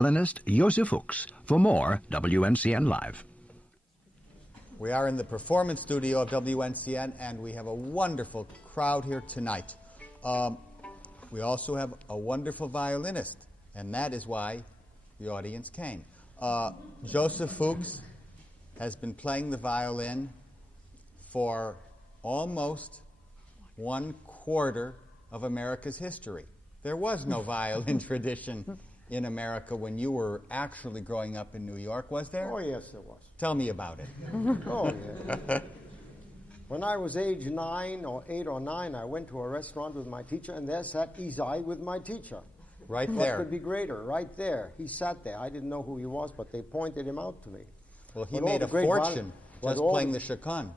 Violinist Joseph Fuchs for more WNCN Live. We are in the performance studio of WNCN, and we have a wonderful crowd here tonight. We also have a wonderful violinist, and that is why the audience came. Joseph Fuchs has been playing the violin for almost 1/4 of America's history. There was no violin tradition in America when you were actually growing up in New York, was there? Oh, yes, there was. Tell me about it. Oh, yeah. When I was age 9 or 8 or 9, I went to a restaurant with my teacher, and there sat Isai with my teacher. Right What there. could be greater? Right there. He sat there. I didn't know who he was, but they pointed him out to me. Well, he But all made the a great fortune but just all playing the- the chaconne.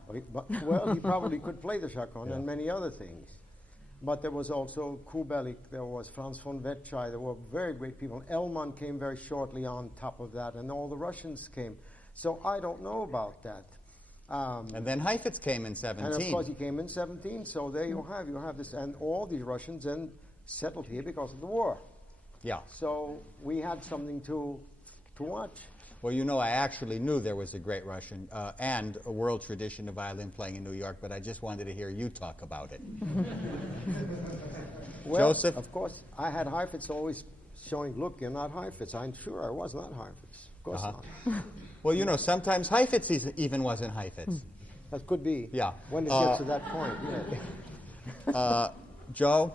Well, he probably could play the chaconne Yeah. and many other things. But there was also Kubelik, there was Franz von Wetschei, there were very great people. Elman came very shortly on top of that, and all the Russians came. So I don't know about that. And then Heifetz came in 17. And of course he came in 17, so there you have this, and all these Russians then settled here because of the war. Yeah. So we had something to watch. Well, you know, I actually knew there was a great Russian and a world tradition of violin playing in New York, but I just wanted to hear you talk about it. Well, Joseph? of course, I had Heifetz always showing, look, you're not Heifetz. I'm sure I was not Heifetz. Of course not. Well, you know, sometimes Heifetz even wasn't Heifetz. That could be. Yeah. When it gets to that point, yeah. Joe,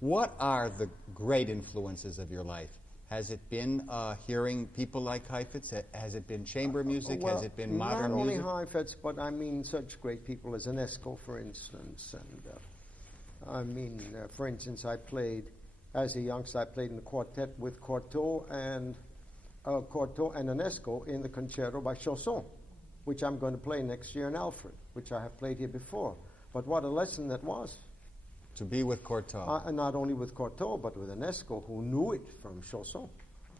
what are the great influences of your life? Has it been hearing people like Heifetz? Has it been chamber music? Well, Has it been modern not only music? Heifetz, but I mean such great people as Enesco, for instance. And for instance, I played, as a youngster, I played in the quartet with Cortot and Enesco in the concerto by Chausson, which I'm going to play next year in Alfred, which I have played here before. But what a lesson that was. To be with Cortot. And not only with Cortot, but with Enesco, who knew it from Chausson.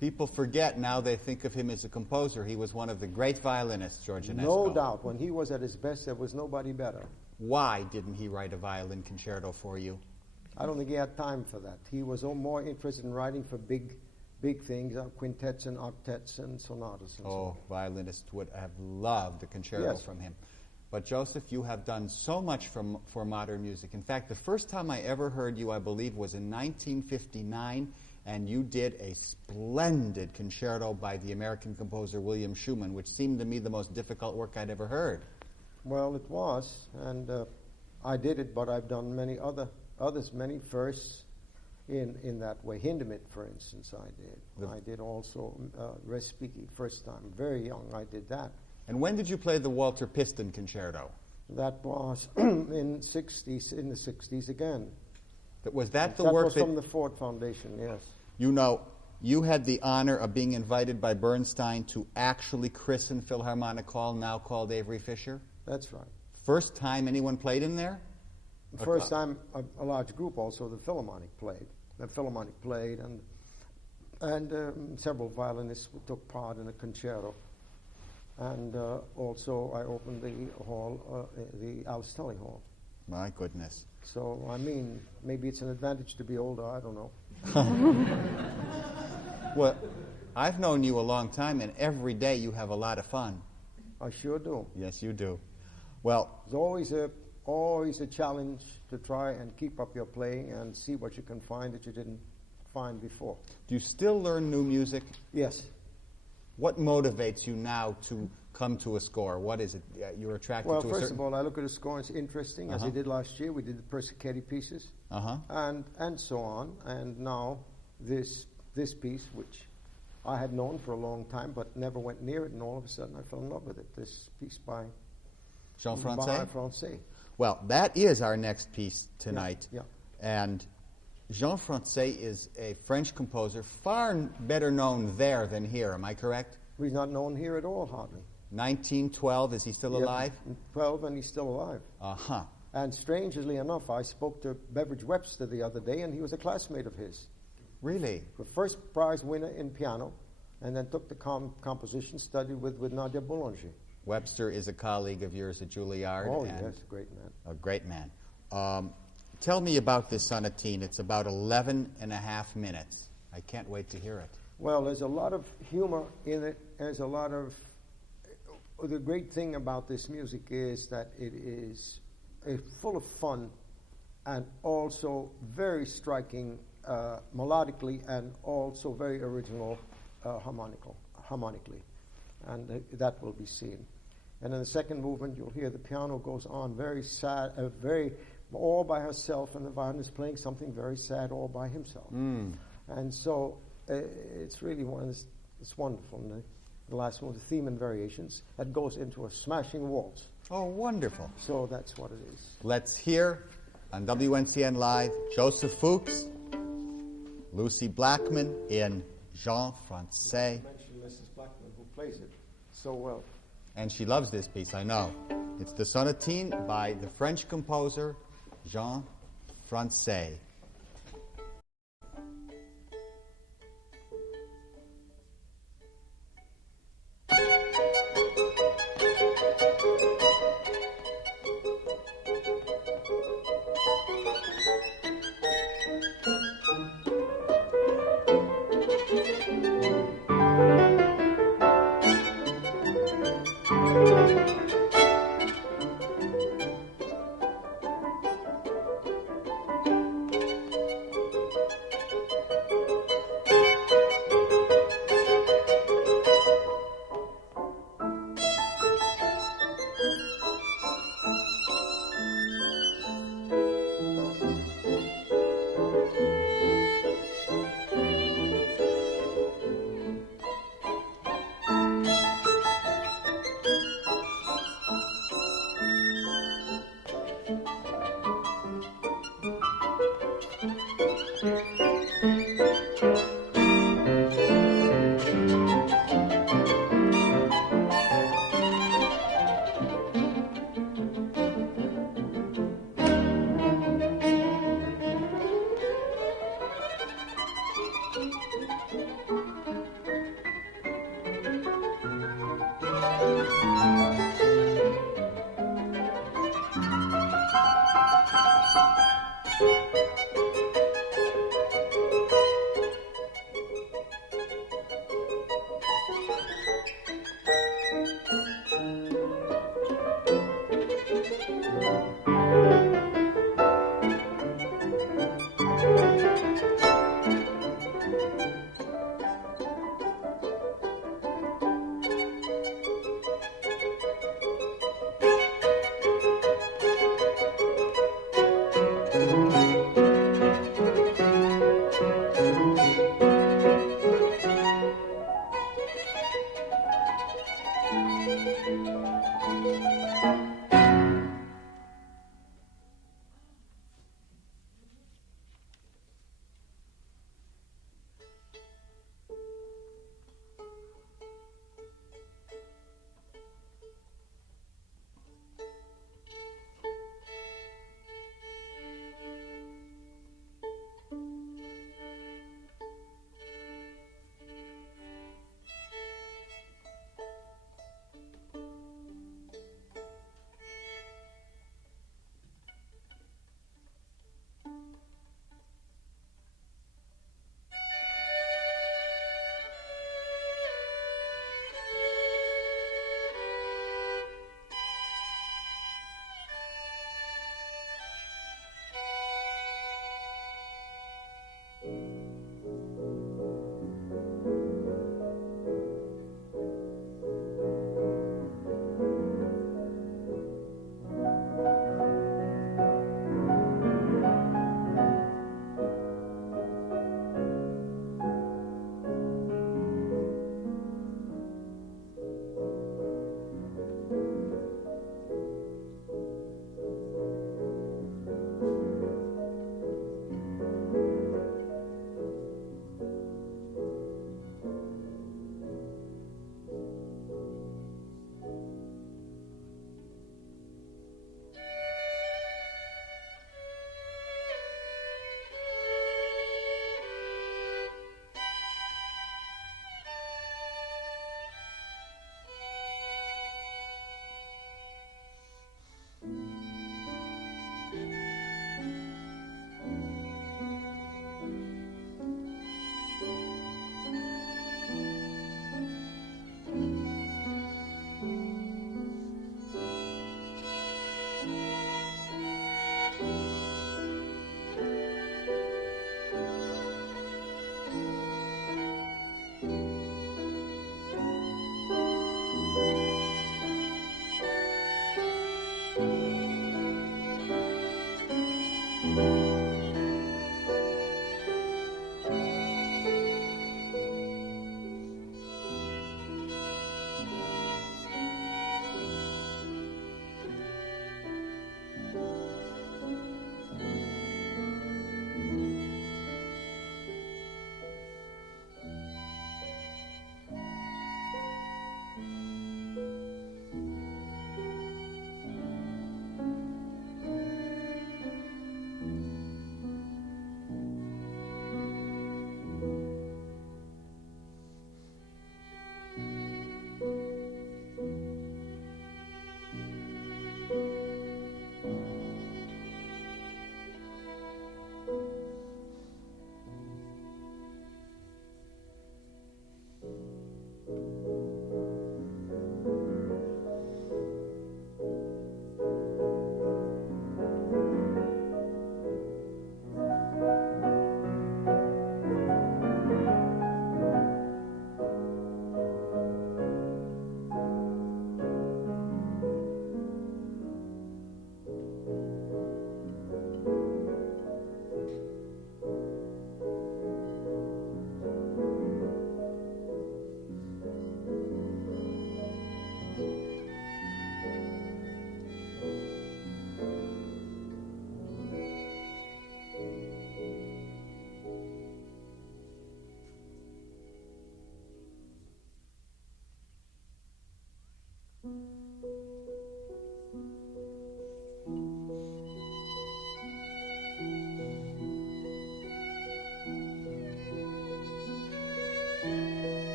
People forget now, they think of him as a composer. He was one of the great violinists, George Enesco. No doubt. When he was at his best, there was nobody better. Why didn't he write a violin concerto for you? I don't think he had time for that. He was more interested in writing for big things, quintets and octets and sonatas and so on. Violinists would have loved a concerto Yes. from him. But Joseph, you have done so much for modern music. In fact, the first time I ever heard you, I believe, was in 1959, and you did a splendid concerto by the American composer William Schumann, which seemed to me the most difficult work I'd ever heard. Well, it was, and I did it, but I've done many firsts in that way. Hindemith, for instance, I did. I did also Respighi, first time, very young, I did that. And when did you play the Walter Piston concerto? That was in the 60s again. Was that the That work was from the Ford Foundation, yes. You know, you had the honor of being invited by Bernstein to actually christen Philharmonic Hall, now called Avery Fisher? That's right. First time anyone played in there? The first time a large group, also the Philharmonic played. The Philharmonic played, and several violinists took part in the concerto. And also I opened the hall, the Alice Tully Hall. My goodness. So, I mean, maybe it's an advantage to be older, I don't know. Well, I've known you a long time, and every day you have a lot of fun. I sure do. Yes, you do. Well, There's always a challenge to try and keep up your playing and see what you can find that you didn't find before. do you still learn new music? Yes. What motivates you now to come to a score? What is it? You're attracted Well, to a first certain... of all, I look at the score and it's interesting, as I did last year. We did the Persichetti pieces, and so on. And now this piece, which I had known for a long time, but never went near it, and all of a sudden I fell in love with it. This piece by Jean by Francaix? Francaix. Well, that is our next piece tonight. Yeah. And Jean Francaix is a French composer, far better known there than here. Am I correct? He's not known here at all, hardly. 1912, is he still alive? 12, and he's still alive. Uh-huh. And strangely enough, I spoke to Beveridge Webster the other day, and he was a classmate of his. Really? The first prize winner in piano, and then took the composition, studied with Nadia Boulanger. Webster is a colleague of yours at Juilliard. Oh, and yes, great man. A great man. Tell me about this Sonatina. It's about 11 and a half minutes. I can't wait to hear it. Well, there's a lot of humor in it. There's a lot of... The great thing about this music is that it is full of fun and also very striking melodically and also very original harmonically. And that will be seen. And in the second movement, you'll hear the piano goes on very sad, all by herself, and the violinist playing something very sad all by himself. And so it's really it's wonderful. And the last one, the theme and variations, that goes into a smashing waltz. Oh, wonderful. So that's what it is. Let's hear on WNCN Live Joseph Fuchs, Lucie Blackman in Jean Francaix. You mentioned Mrs. Blackman, who plays it so well. And she loves this piece, I know. It's the Sonatine by the French composer Jean Francaix.